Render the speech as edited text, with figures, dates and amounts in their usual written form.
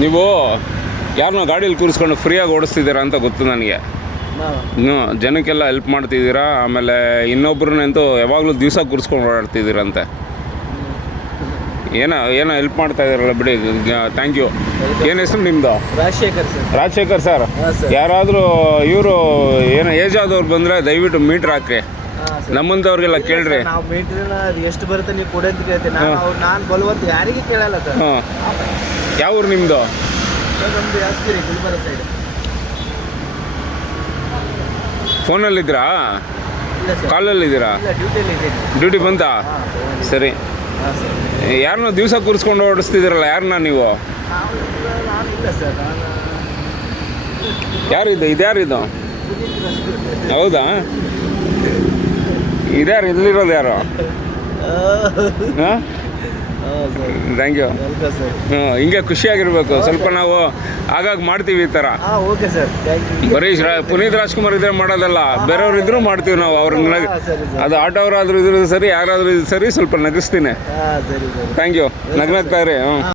ನೀವು ಯಾರನ್ನೋ ಗಾಡೀಲಿ ಕೂರಿಸ್ಕೊಂಡು ಫ್ರೀಯಾಗಿ ಓಡಿಸ್ತಿದ್ದೀರಾ ಅಂತ ಗೊತ್ತು ನನಗೆ. ಜನಕ್ಕೆಲ್ಲ ಹೆಲ್ಪ್ ಮಾಡ್ತಿದ್ದೀರಾ, ಆಮೇಲೆ ಇನ್ನೊಬ್ರನ್ನಂತೂ ಯಾವಾಗಲೂ ದಿವಸ ಕೂರಿಸ್ಕೊಂಡು ಓಡಾಡ್ತಿದ್ದೀರಂತೆ. ಏನೋ ಹೆಲ್ಪ್ ಮಾಡ್ತಾ ಇದ್ದೀರಲ್ಲ ಬಿಡಿ, ಥ್ಯಾಂಕ್ ಯು. ಏನು ಹೆಸರು ನಿಮ್ಮದು? ರಾಜಶೇಖರ್ ಸರ್. ಯಾರಾದರೂ ಇವರು ಏನೋ ಏಜ್ ಆದವ್ರು ಬಂದರೆ ದಯವಿಟ್ಟು ಮೀಟ್ರ್ ಹಾಕ್ರಿ. ನಮ್ಮಂಥವ್ರಿಗೆಲ್ಲ ಕೇಳ್ರಿ. ನಾವು ಮೀಟ್ರಿನ ಎಷ್ಟು ಬರುತ್ತೆ ನೀವು ಕೊಡಿ ಅಂತ ಕೇಳ್ತೀನಿ. ನಾನು ಬಲವಂತ ಯಾರಿಗೆ ಕೇಳಲ್ಲ ಸರ್. ಹಾಂ, ಯಾವ ಊರು ನಿಮ್ಮದು? ನಮ್ಮದು ಯಾದಗಿರಿ, ಗುಲ್ಬರ್ಗ ಸೈಡ್. ಫೋನಲ್ಲಿದ್ದೀರಾ? ಇಲ್ಲ ಸರ್. ಕಾಲಲ್ಲಿದ್ದೀರಾ? ಇಲ್ಲ, ಡ್ಯೂಟಿಯಲ್ಲಿ ಇದ್ದೀನಿ. ಡ್ಯೂಟಿ ಬಂತಾ? ಸರಿ. ಹಾಂ ಸರ್. ಯಾರನ್ನ ದಿವಸ ಕೂರಿಸ್ಕೊಂಡು ಓಡಿಸ್ತಿದ್ದೀರಲ್ಲ, ಯಾರನ್ನ ನೀವು? ನಾನು ಇಲ್ಲ ಸರ್. ನಾನು ಯಾರಿದು? ಇದ್ಯಾರಿದು? ಹೌದಾ? ಇದ್ಯಾರು? ಇಲ್ಲಿರೋದು ಯಾರು? ಹಾಂ, ಥ್ಯಾಂಕ್ ಯು. ಹಾಂ, ಹಿಂಗೆ ಖುಷಿಯಾಗಿರ್ಬೇಕು ಸ್ವಲ್ಪ. ನಾವು ಆಗಾಗ ಮಾಡ್ತೀವಿ ಈ ಥರ. Okay sir, thank you. ಬರೀ ಪುನೀತ್ ರಾಜ್ಕುಮಾರ್ ಇದ್ರೆ ಮಾಡೋದಲ್ಲ, ಬೇರೆಯವ್ರು ಇದ್ರೂ ಮಾಡ್ತೀವಿ ನಾವು. ಅವ್ರನ್ನ ಅದು ಆಟೋವ್ರಾದ್ರೂ ಇದ್ರೂ ಸರಿ, ಯಾರಾದರೂ ಇದು ಸರಿ, ಸ್ವಲ್ಪ ನಗಿಸ್ತೀನಿ. ಸರಿ ಸರಿ, ಥ್ಯಾಂಕ್ ಯು. ನಗ್ನಗ್ತಾ ಇರಿ. ಹ್ಞೂ.